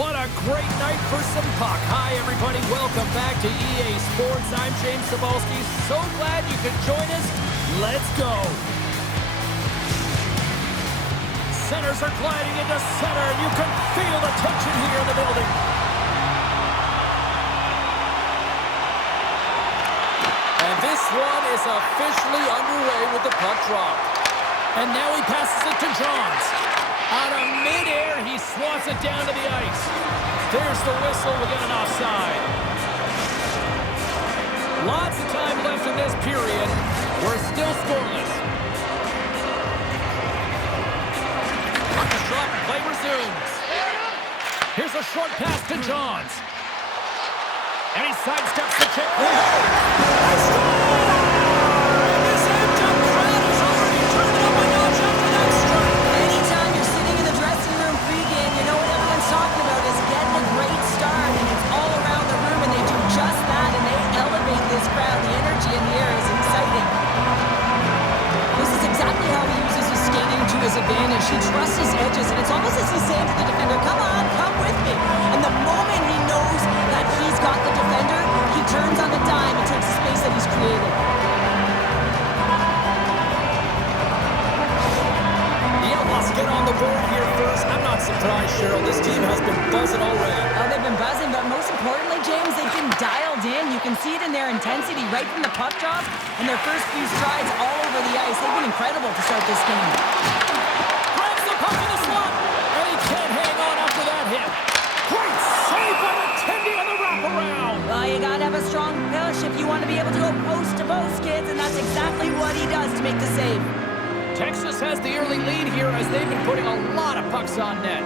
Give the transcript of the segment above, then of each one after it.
What a great night for some puck. Hi, everybody. Welcome back to EA Sports. I'm James Cebulski. So glad you could join us. Let's go. Centers are gliding into center. You can feel the tension here in the building. And this one is officially underway with the puck drop. And now he passes it to Johns. Out of midair, he swats it down to the ice. There's the whistle. We'll get an offside. Lots of time left in this period. We're still scoreless. Puck is dropped. Play resumes. Here's a short pass to Johns. And he sidesteps the check. They score! And this amped-up crowd is already turning up a notch after that strike. Anytime you're sitting in the dressing room pregame, you know what everyone's talking about is getting a great start, and it's all around the room, and they do just that, and they elevate this crowd. The energy in the air is exciting. This is exactly how he uses his skating to his advantage. He trusts his edges, and it's almost as he's saying to the defender, come on, come with me. And the moment he knows that he's got the defender, he turns on the dime and takes the space that he's created. Get on the board here first. I'm not surprised, Cheryl. This team has been buzzing already. Oh, they've been buzzing, but most importantly, James, they've been dialed in. You can see it in their intensity right from the puck drop and their first few strides all over the ice. They've been incredible to start this game. Grabs the puck in the slot, and he can't hang on after that hit. Great save by Attendee on the wraparound. Well, you got to have a strong push if you want to be able to go post to post, kids, and that's exactly what he does to make the save. Texas has the early lead here as they've been putting a lot of pucks on net.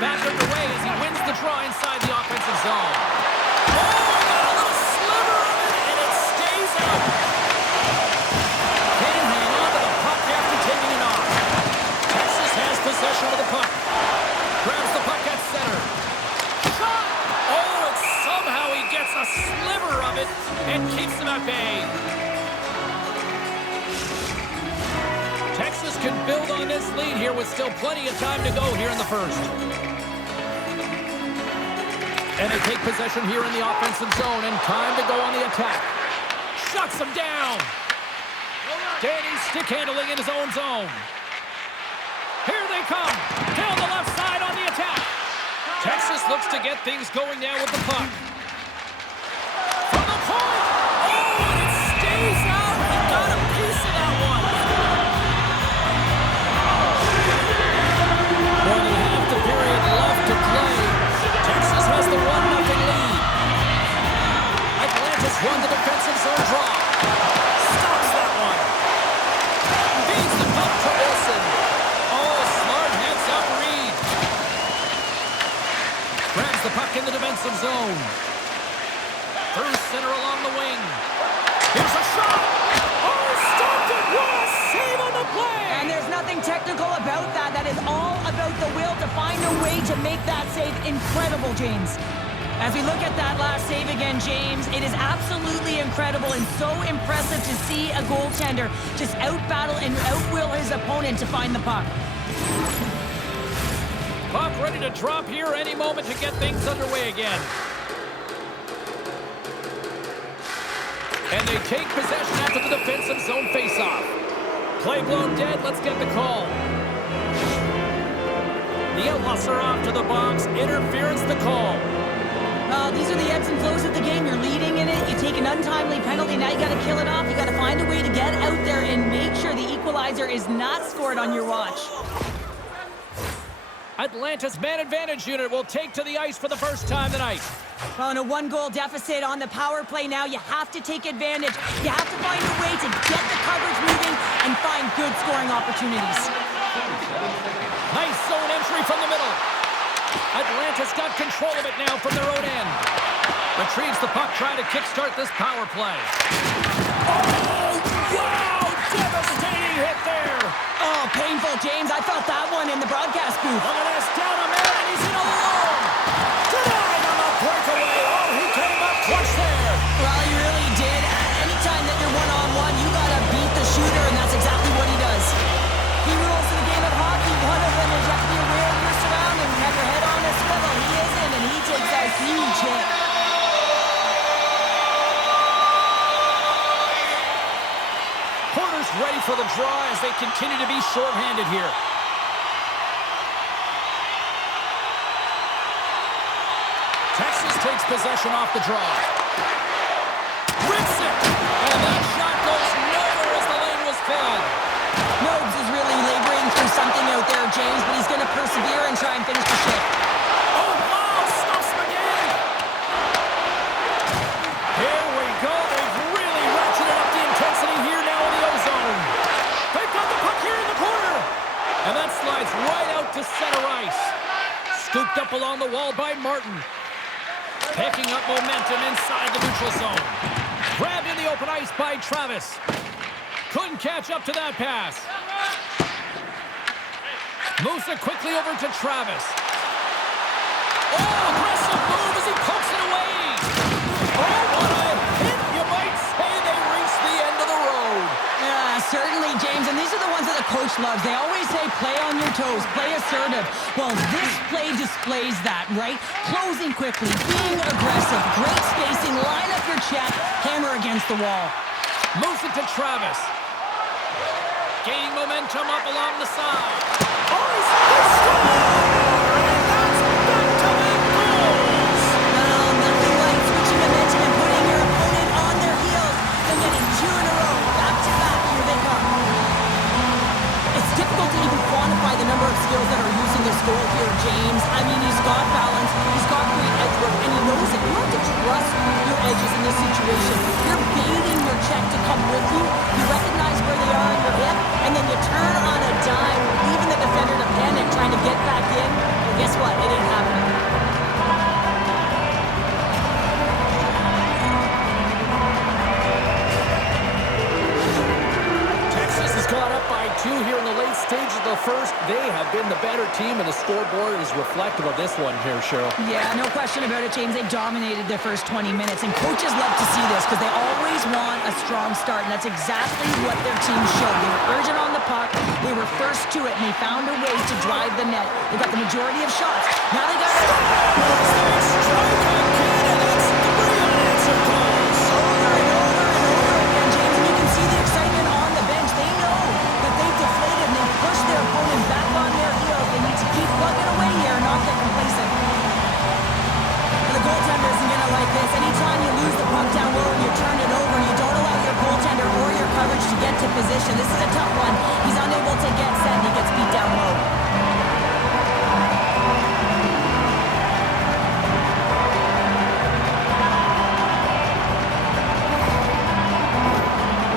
Back underway as he wins the draw inside the offensive zone. Oh, got a little sliver of it, and it stays out. Can't hang on to the puck after taking it off. Texas has possession of the puck. Grabs the puck at center. Shot! Oh, and somehow he gets a sliver of it and keeps them at bay. Texas can build on this lead here with still plenty of time to go here in the first. And they take possession here in the offensive zone and time to go on the attack. Shuts them down. Danny stick handling in his own zone. Here they come. Down the left side on the attack. Texas looks to get things going now with the puck. From the point. Oh, and it stays out. He got a piece of that one. More than half the period left to play. Texas has the 1-0 lead. Atlantis won the defensive zone draw. Stops that one. Feeds the puck to Wilson. Oh, smart heads up Reed. Grabs the puck in the defensive zone. Through center along the wing. Here's a shot. Oh, stopped it. What a save on the play. And there's nothing technical about that. That is all about the will to find a way to make that save incredible, James. As we look at that last save again, James, it is absolutely incredible and so impressive to see a goaltender just out-battle and out-will his opponent to find the puck. Puck ready to drop here any moment to get things underway again. And they take possession after the defensive zone face-off. Play blown dead. Let's get the call. The Outlaws are off to the box. Interference the call. These are the ebbs and flows of the game. You're leading in it. You take an untimely penalty. Now you got to kill it off. You got to find a way to get out there and make sure the equalizer is not scored on your watch. Atlanta's man advantage unit will take to the ice for the first time tonight. Well, in a one-goal deficit on the power play now, you have to take advantage. You have to find a way to get the coverage moving and find good scoring opportunities. Nice zone entry from the middle. Atlanta's got control of it now from their own end. Retrieves the puck, trying to kickstart this power play. Oh, wow! Devastating hit there. Oh, painful, James. I felt that one in the broadcast booth. Look at this, down a man, and he's in alone. Denied on the breakaway. Oh, he came up clutch there. Well, he really did. Anytime that you're one-on-one, you got to beat the shooter, and that's exactly what he does. He rules in the game of hockey. One of them is you have to be aware of your huge hit. Porter's ready for the draw as they continue to be shorthanded here. Texas takes possession off the draw. Rips it! And that shot goes nowhere as the lane was filled. Nobes is really laboring through something out there, James, but he's going to persevere and try and finish the shift. Oh, wow! Stuffs him again! Here we go. They've really ratcheted up the intensity here now in the O-zone. They've got the puck here in the corner. And that slides right out to center ice. Scooped up along the wall by Martin. Picking up momentum inside the neutral zone. Grabbed in the open ice by Travis. Couldn't catch up to that pass. Moves it quickly over to Travis. Oh, aggressive move as he pokes it away. Oh, what a hit. You might say they reached the end of the road. Yeah, certainly, James. And these are the ones that the coach loves. They always say, play on your toes, play assertive. Well, this play displays that, right? Closing quickly, being aggressive, great spacing, line up your check, hammer against the wall. Moves it to Travis. Gaining momentum up along the side. Oh, he's scored! And that's back-to-back goals! Well, nothing like switching momentum and putting your opponent on their heels and getting two in a row. Back-to-back, here they come. It's difficult to even quantify the number of skills that are using this goal here, James. I mean, he's got balance, he's got great edge work, and he knows it. You have to trust your edges in this situation. You're baiting your check to come with you. You recognize where they are in your hip, and then you turn on a dime, leaving the defender to panic, trying to get back in. Well, guess what? It ain't happening. Texas has gone up by 2 here in the late stage of the first. They have been the better team, and the scoreboard is reflective of this one here, Cheryl. Yeah, no question about it, James. They dominated the first 20 minutes, and coaches love to see this because they always want a strong start, and that's exactly what their team showed. They were urgent on the puck, they were first to it, and they found a way to drive the net. They got the majority of shots. Now they got Strike on Canada. That's 3 unanswered goals. over and over and over again, James, and you can see the excitement on the bench. They know that they've deflated and they've pushed their opponent back on their heels. They need to keep plugging away here and not get complacent. And the goaltender isn't going to like this. Anytime you lose the puck down low and you turn it over, you don't allow your goaltender or your coverage to get to position. This is a tough one. He's unable to get set and he gets beat down low.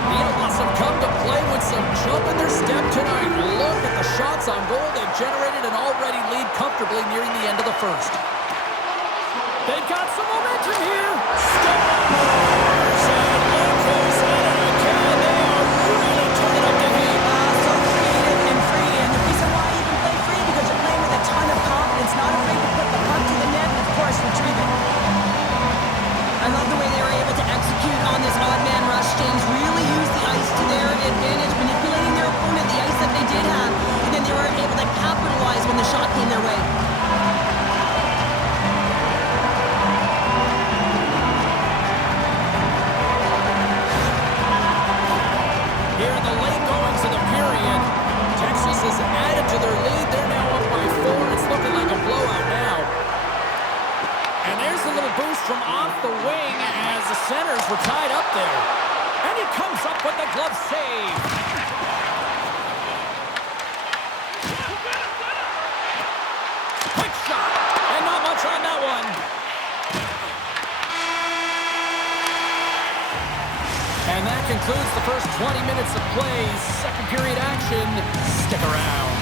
The Outlaws have come to play with some jump in their step tonight. Look at the shots on goal. They've generated an already lead comfortably nearing the end of the first. They've got some momentum here. Stars and Locos and again. They are really turning up the heat. So creative and free, and the reason why you can play free because you're playing with a ton of confidence, not afraid to put the puck to the net and, of course, retrieve it. I love the way they were able to execute on this odd man rush, James. Really use the ice to their advantage, manipulating their opponent, the ice that they did have, and then they were able to capitalize when the shot came their way. Here in the late goings of the period, Texas has added to their lead. They're now up by 4. It's looking like a blowout now. And there's a little boost from off the wing as the centers were tied up there. And he comes up with the glove save. Quick shot. And not much on that one. And that concludes the first 20 minutes of play. Second period action. Stick around.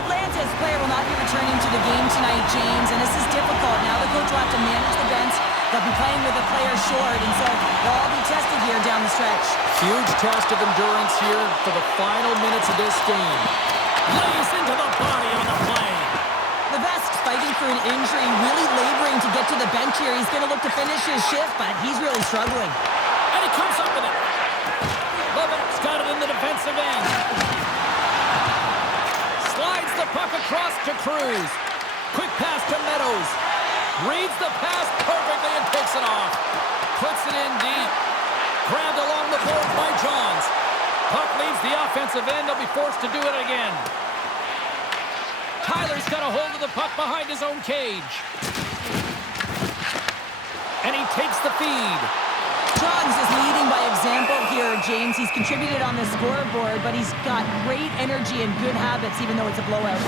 Atlanta's player will not be returning to the game tonight, James, and this is difficult. Now the coach will have to manage the bench. They'll be playing with a player short, and so they'll all be tested here down the stretch. Huge test of endurance here for the final minutes of this game. Lays into the body on the play. Levesque's fighting for an injury, really laboring to get to the bench here. He's going to look to finish his shift, but he's really struggling. And he comes up with it. Levesque's got it in the defensive end. Slides the puck across to Cruz. Quick pass to Meadows. Reads the pass perfectly and takes it off. Puts it in deep. Grabbed along the board by Johns. Puck leaves the offensive end. They'll be forced to do it again. Tyler's got a hold of the puck behind his own cage. And he takes the feed. Johns is leading by example here, James. He's contributed on the scoreboard, but he's got great energy and good habits, even though it's a blowout.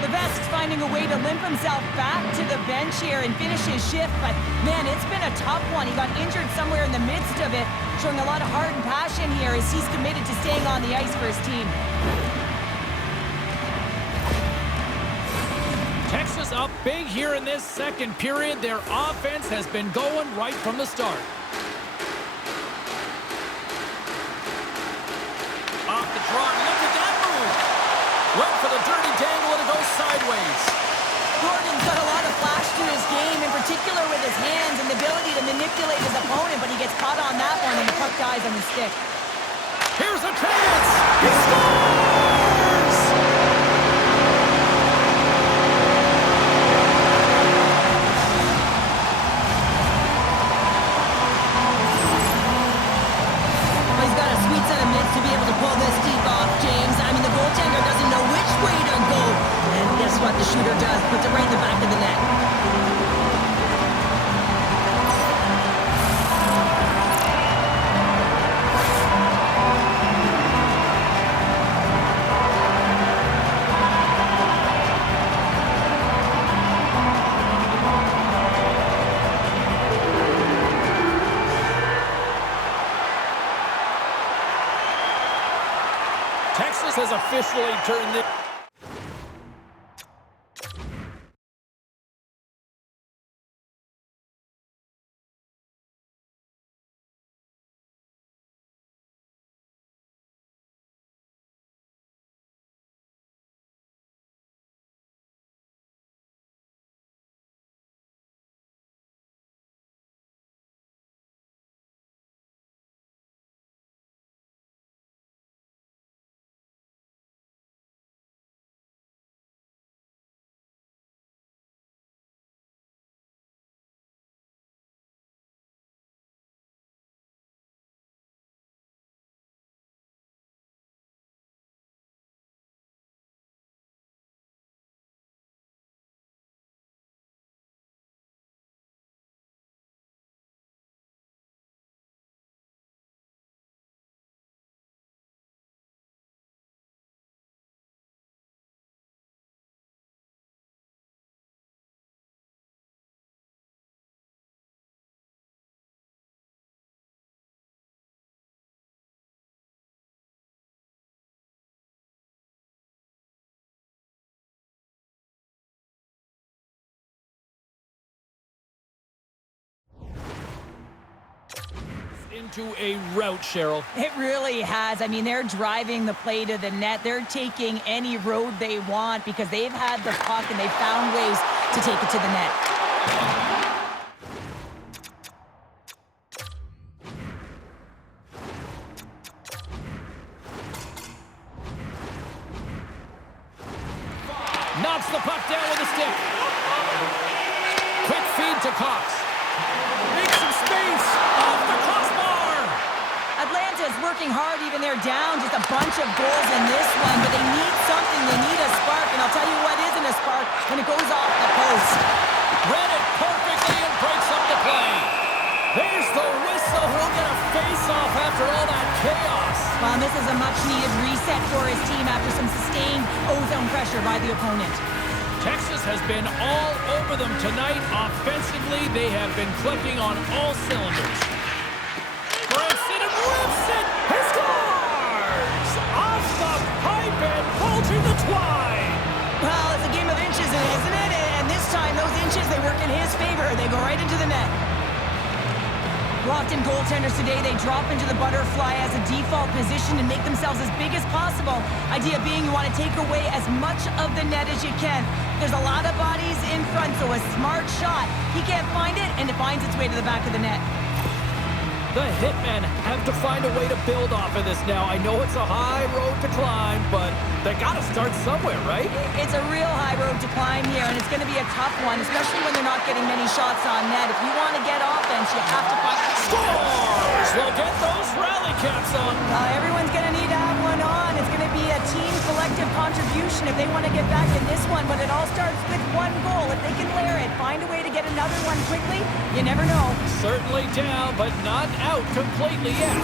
Levesque's finding a way to limp himself back to the bench here and finish his shift, but man, it's been a tough one. He got injured somewhere in the midst of it, showing a lot of heart and passion here as he's committed to staying on the ice for his team. Texas up big here in this second period. Their offense has been going right from the start. Off the draw, look at that move. Went for the dirty dangle and it goes sideways. Gordon's got a lot of flash to his game, in particular with his hands and the ability to manipulate his opponent, but he gets caught on that one and the puck dies on his stick. Here's a chance. He scores! He's got a sweet set of mitts to be able to pull this deep off, James. I mean, the goaltender doesn't know which way to go. And guess what the shooter does? Puts it right in the back of the net. Texas has officially turned it. Into a rout, Cheryl. It really has. I mean, they're driving the play to the net. They're taking any road they want because they've had the puck and they've found ways to take it to the net. Knocks the puck down with a stick. Quick feed to Cox. Makes some space. Off the crossbar. Atlanta's working hard even they're down. Just a bunch of goals in this one, but they need something. They need a spark, and I'll tell you what isn't a spark when it goes off the post. Read it perfectly and breaks up the play. There's the whistle. He'll get a face-off after all that chaos. Well, this is a much-needed reset for his team after some sustained ozone pressure by the opponent. Texas has been all over them tonight. Offensively, they have been clicking on all cylinders. Breaks it and whips it. He scores! Off the pipe and pulled to the twine. Well, it's a game of inches, isn't it? And this time, those inches, they work in his favor. They go right into the net. Often goaltenders today, they drop into the butterfly as a default position and make themselves as big as possible. Idea being you want to take away as much of the net as you can. There's a lot of bodies in front, so a smart shot. He can't find it, and it finds its way to the back of the net. The Hitmen have to find a way to build off of this now. I know it's a high road to climb, but they got to start somewhere, right? It's a real high road to climb here, and it's going to be a tough one, especially when they're not getting many shots on net. If you want to get offense, you have to find... Scores! Well, get those rally caps on. Everyone's going to need to have one on. It's going to be a team collective contribution if they want to get back in this one, but it all starts with one goal. If they can layer it, find a way to get another one quickly, you never know. Certainly down, but not out completely yet.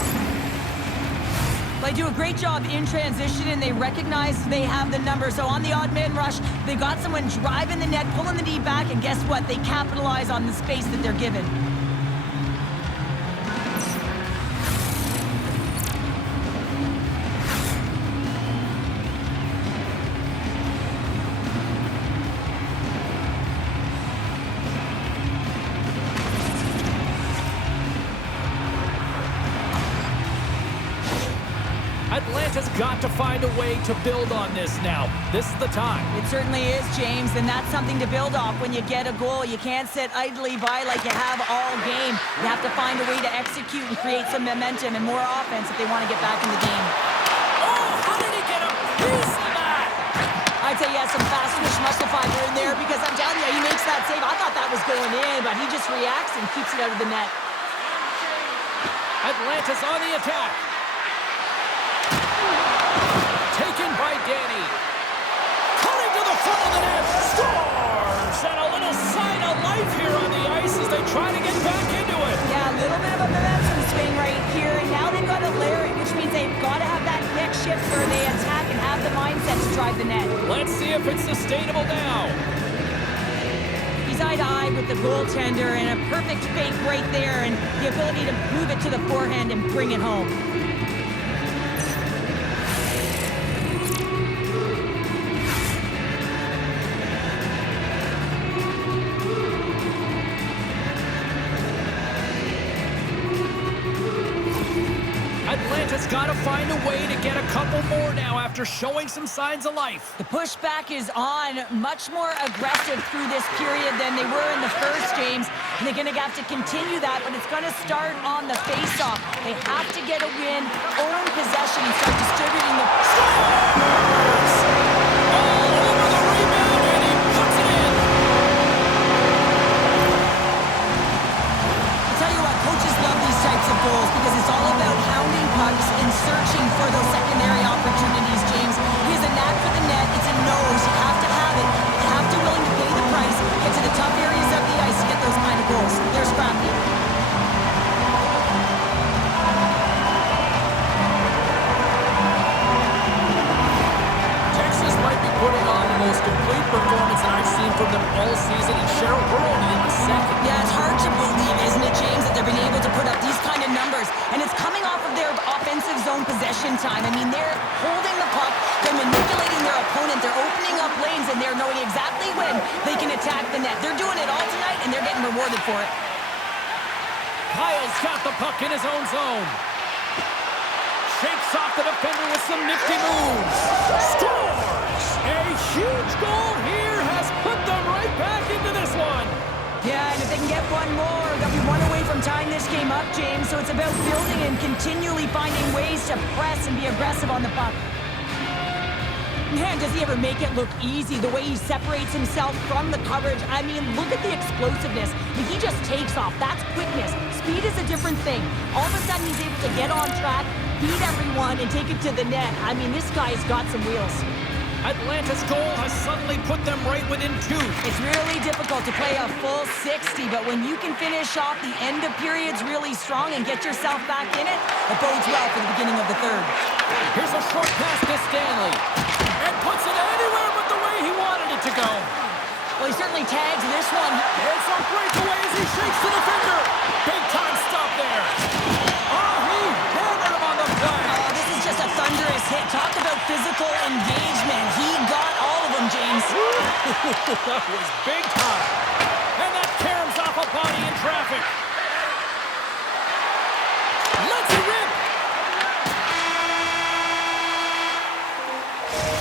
They do a great job in transition, and they recognize they have the number. So on the odd man rush, they've got someone driving the net, pulling the D back, and guess what? They capitalize on the space that they're given. Atlanta's got to find a way to build on this now. This is the time. It certainly is, James, and that's something to build off. When you get a goal, you can't sit idly by like you have all game. You have to find a way to execute and create some momentum and more offense if they want to get back in the game. Oh, how did he get a piece of that? I'd say, yeah, some fast twitch muscle fiber in there, because I'm telling you, he makes that save. I thought that was going in, but he just reacts and keeps it out of the net. Atlanta's on the attack. Taken by Danny. Cutting to the front of the net. Scores! And a little sign of life here on the ice as they try to get back into it. Yeah, a little bit of a momentum swing right here, and now they've got to layer it, which means they've got to have that next shift where they attack and have the mindset to drive the net. Let's see if it's sustainable now. He's eye-to-eye with the goaltender, and a perfect fake right there, and the ability to move it to the forehand and bring it home. Atlanta's got to find a way to get a couple more now after showing some signs of life. The pushback is on, much more aggressive through this period than they were in the first, James. And they're going to have to continue that, but it's going to start on the face-off. They have to get a win, own possession, and start distributing the... Scores! All over the rebound, and he puts it in. I'll tell you what, coaches love these types of goals because it's all about hounding pucks and searching for those secondary opportunities, James. He has a knack for the net. It's a nose. You have to have it. You have to be willing to pay the price, get to the tough areas of the ice to get those kind of goals. They're scrappy. Texas might be putting on the most complete performance that I've seen from them all season, and Cheryl, we're only in the second. Yeah, it's hard to believe, isn't it, James, that they've been able to put up these kind of numbers. And it's coming off of their offensive zone possession time. I mean, they're holding the puck, they're manipulating their opponent, they're opening up lanes, and they're knowing exactly when they can attack the net. They're doing it all tonight, and they're getting rewarded for it. Kyle's got the puck in his own zone. Shakes off the defender with some nifty moves. Scores! A huge goal here has put them right back into this one. Yeah, and if they can get one more, they'll be one away from tying this game up, James. So it's about building and continually finding ways to press and be aggressive on the puck. Man, does he ever make it look easy, the way he separates himself from the coverage. I mean, look at the explosiveness. I mean, he just takes off. That's quickness. Speed is a different thing. All of a sudden, he's able to get on track, beat everyone, and take it to the net. I mean, this guy's got some wheels. Atlanta's goal has suddenly put them right within 2. It's really difficult to play a full 60, but when you can finish off the end of periods really strong and get yourself back in it, it bodes well for the beginning of the third. Here's a short pass to Stanley. And puts it anywhere but the way he wanted it to go. Well, he certainly tags this one. It's a breakaway as he shakes the defender. Big time stop there. Oh, he hammered him on the play. Oh, this is just a thunderous hit. Talk about physical engagement. He got all of them, James. That was big time. And that caroms off a body in traffic. Let's it rip.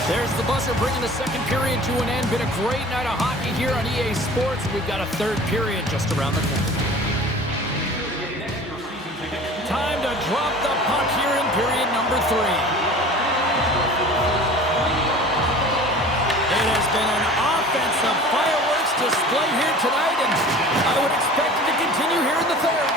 There's the buzzer bringing the second period to an end. Been a great night of hockey here on EA Sports. We've got a third period just around the corner. drop the puck here in period number 3. It has been an offensive fireworks display here tonight, and I would expect it to continue here in the third.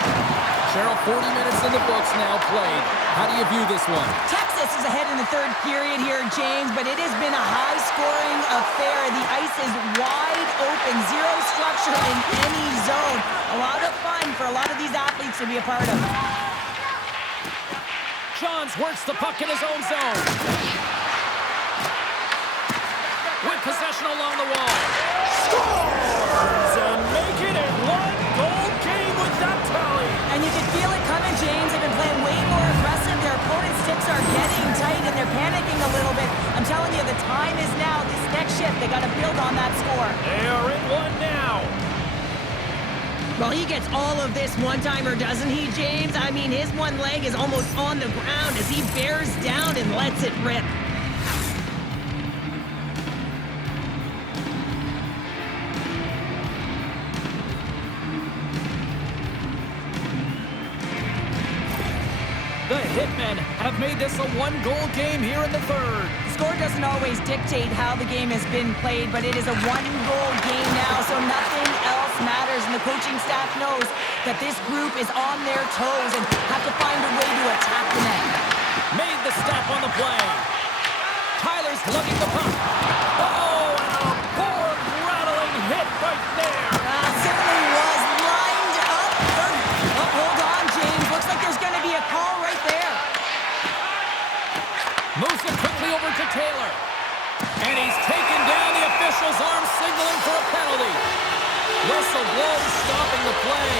Cheryl, 40 minutes in the books now played. How do you view this one? Texas is ahead in the third period here, James, but it has been a high-scoring affair. The ice is wide open, zero structure in any zone. A lot of fun for a lot of these athletes to be a part of. Johns works the puck in his own zone. With possession along the wall. Scores and make it a one-goal game with that tally. And you can feel it coming, James. They've been playing way more aggressive. Their opponent's sticks are getting tight, and they're panicking a little bit. I'm telling you, the time is now. This next shift, they got to build on that score. They are in one now. Well, he gets all of this one-timer, doesn't he, James? I mean, his one leg is almost on the ground as he bears down and lets it rip. The Hitmen have made this a one-goal game here in the third. The score doesn't always dictate how the game has been played, but it is a one-goal game now, so nothing else matters. And the coaching staff knows that this group is on their toes and have to find a way to attack the net. Made the stop on the play. Tyler's lugging the puck. Oh, and a board-rattling hit right there. Certainly was lined up. Oh, hold on, James. Looks like there's going to be a call right there. Moves it quickly over to Taylor. And he's taken down. The official's arm signaling for a penalty. Whistle blows, stopping the play.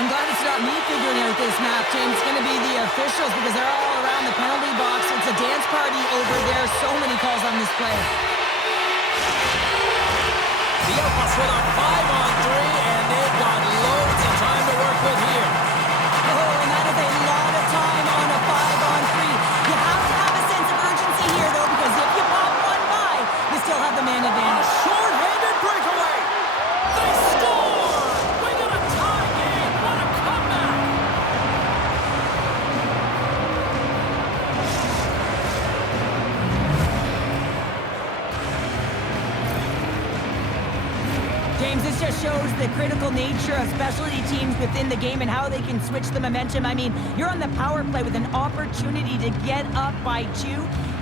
I'm glad it's not me figuring out this map, James. It's going to be the officials because they're all around the penalty box. It's a dance party over there. So many calls on this play. The Outlaws with a 5-on-3, and they've got loads of time to work with here. Oh, and that is a lot of time on a 5-on-3. You have to have a sense of urgency here, though, because if you pop one by, you still have the man A advantage. short-handed breakaway. They score! We got a tie game. What a comeback! James, this just shows the critical nature of specialty teams within the game and how they can switch the momentum. I mean, you're on the power play with an opportunity to get up by 2,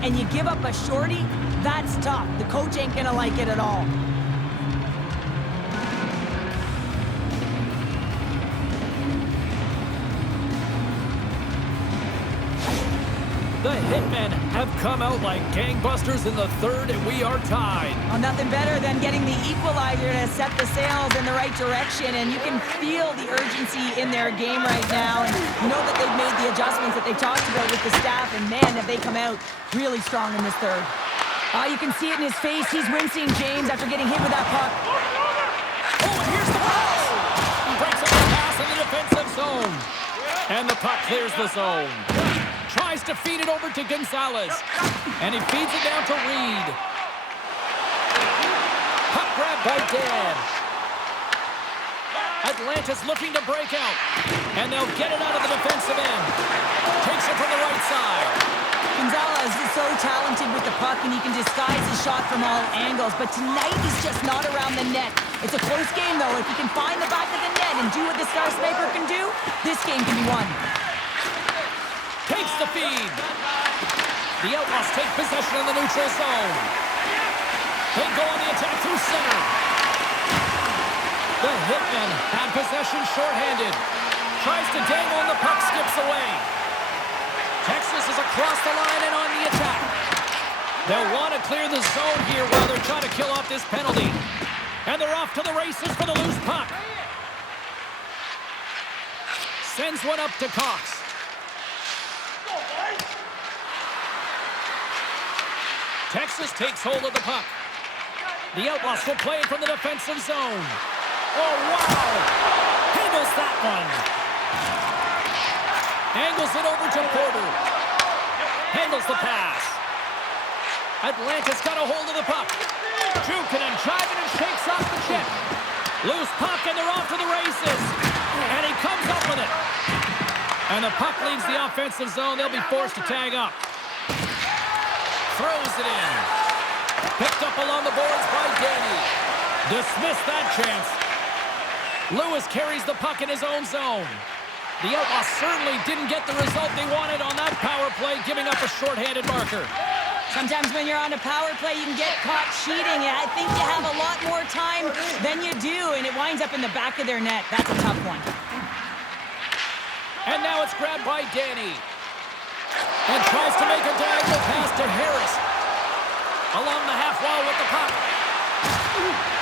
and you give up a shorty. That's tough. The coach ain't gonna like it at all. The Hitmen have come out like gangbusters in the third, and we are tied. Well, nothing better than getting the equalizer to set the sails in the right direction, and you can feel the urgency in their game right now, and you know that they've made the adjustments that they talked about with the staff, and man, have they come out really strong in this third. You can see it in his face. He's wincing, James, after getting hit with that puck. Oh, and here's the pass! Breaks up the pass in the defensive zone. And the puck clears the zone. Tries to feed it over to Gonzalez. And he feeds it down to Reed. Puck grab by Dan. Atlanta's looking to break out. And they'll get it out of the defensive end. Takes it from the right side. Gonzalez is so talented with the puck, and he can disguise his shot from all angles. But tonight, he's just not around the net. It's a close game, though. If he can find the back of the net and do what the Star Sniper can do, this game can be won. Takes the feed. The Outlaws take possession in the neutral zone. They go on the attack through center. The Hitmen have possession shorthanded. Tries to dangle and the puck skips away. Texas is across the line and on the attack. They'll want to clear the zone here while they're trying to kill off this penalty. And they're off to the races for the loose puck. Sends one up to Cox. Texas takes hold of the puck. The Outlaws will play it from the defensive zone. Oh, wow! Handles that one. Angles it over to Porter. Handles the pass. Atlanta's got a hold of the puck. Jukin and jiving and shakes off the chip. Loose puck and they're off to the races. And he comes up with it. And the puck leaves the offensive zone. They'll be forced to tag up. Throws it in. Picked up along the boards by Danny. Dismissed that chance. Lewis carries the puck in his own zone. The Outlaws certainly didn't get the result they wanted on that power play, giving up a shorthanded marker. Sometimes when you're on a power play, you can get caught cheating. And I think you have a lot more time than you do, and it winds up in the back of their net. That's a tough one. And now it's grabbed by Danny. And tries to make a diagonal pass to Harris. Along the half wall with the puck.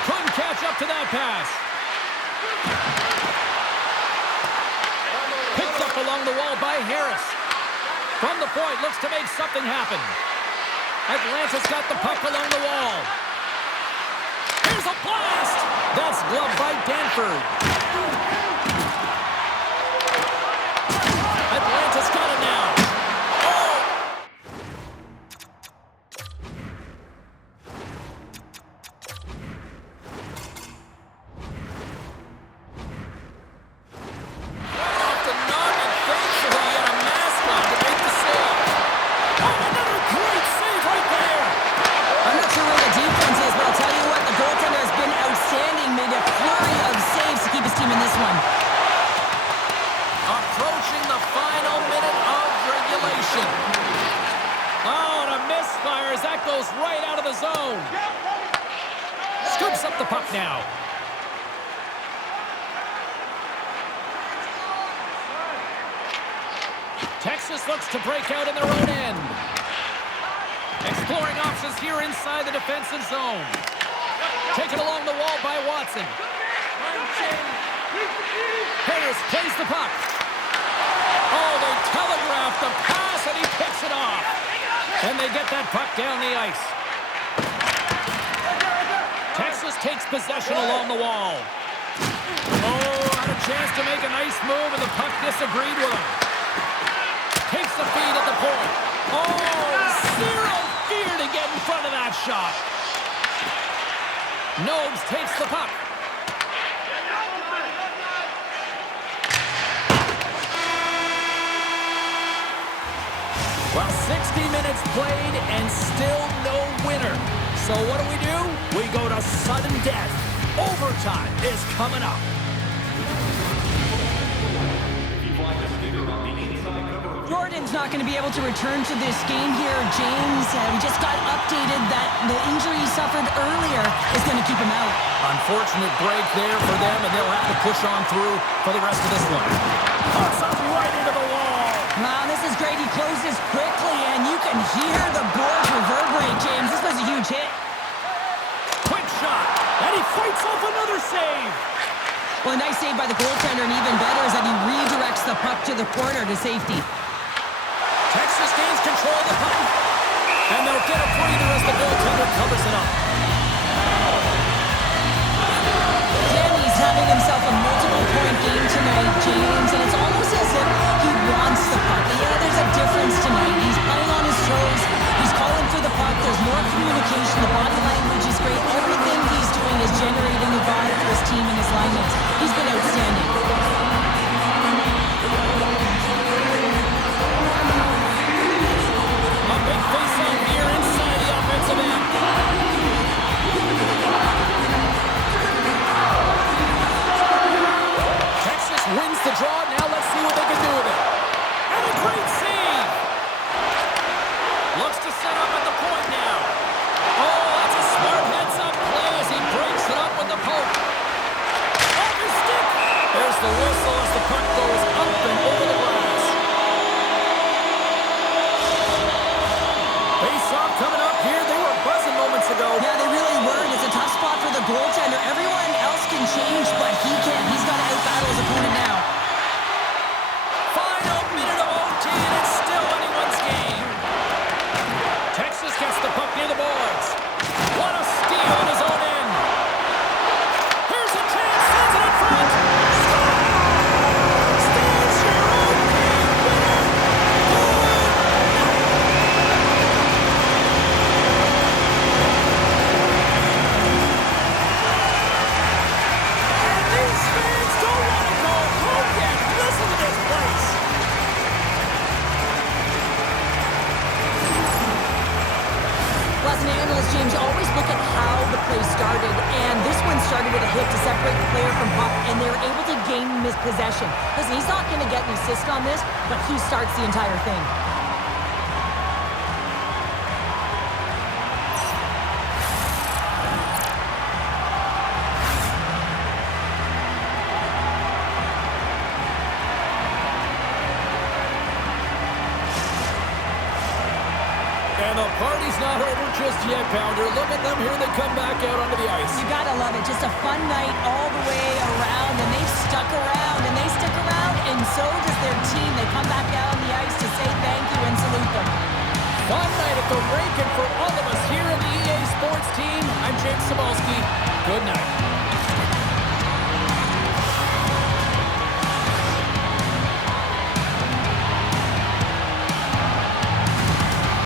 Couldn't catch up to that pass. Picked up along the wall by Harris. From the point, looks to make something happen. Atlanta's got the puck along the wall. Here's a blast! That's gloved by Danford. Atlanta's got it now. Oh! Off the noggin, thankfully, and a mask on to make the save. Oh, another great save right there. I'm not sure where the defense is, but I'll tell you what, the goaltender has been outstanding. Made a flurry of saves to keep his team in this one. Approaching the final minute of regulation. Oh, and a misfire as that goes right out of the zone. Scoops up the puck now. Texas looks to break out in their own end. Exploring options here inside the defensive zone. Taken along the wall by Watson. Harris plays the puck. Oh, they telegraphed the pass, and he picks it off. And they get that puck down the ice. Texas takes possession along the wall. Oh, had a chance to make a nice move, and the puck disagreed with him. Takes the feed at the point. Oh, zero fear to get in front of that shot. Nobes takes the puck. Well, 60 minutes played and still no winner. So what do? We go to sudden death. Overtime is coming up. Jordan's not going to be able to return to this game here, James. We just got updated that the injury he suffered earlier is going to keep him out. Unfortunate break there for them, and they'll have to push on through for the rest of this one. Puts up right into the wall. Wow, this is great. He closes quickly, and you can hear the boards reverberate, James. This was a huge hit. Quick shot, and he fights off another save. Well, a nice save by the goaltender, and even better is that he redirects the puck to the corner to safety. Texas gains control of the puck, and they'll get a breather as the goaltender covers it up. Danny's having himself a multiple-point game tonight, James, and it's almost as if he wants the puck. Yeah, there's a difference tonight. He's playing on his toes. He's calling for the puck. There's more communication. The body language is great. Everything he's doing is generating a vibe for his team and his lineups. He's been outstanding. A big face-off here inside the offensive end. Texas wins the draw. Now let's see what they can do with it. And a great save. Looks to set up at the point now. Oh, that's a smart heads-up play as he breaks it up with the poke. Off his stick. There's the whistle as the puck goes up and over the glass. Face-off coming up here. They were buzzing moments ago. Yeah, they really were, and it's a tough spot for the goaltender. Everyone else can change, but he can't. He's got to out-battle his opponent now. Final minute of OT, and it's still anyone's game. Texas gets the puck near the boards. What a steal on his own end. Here's a chance, sends it in front. Scores! Stands your own game winner. And these fans don't want to go Everyone started with a hit to separate the player from puck, and they were able to gain possession. Listen, he's not going to get an assist on this, but he starts the entire thing. And the party's not over just yet, Pounder. Look at them. Here they come back out onto the ice. You gotta love it. Just a fun night all the way around, and they've stuck around, and they stick around, and so does their team. They come back out on the ice to say thank you and salute them. Fun night at the rink, and for all of us here in the EA Sports team, I'm James Cebulski. Good night.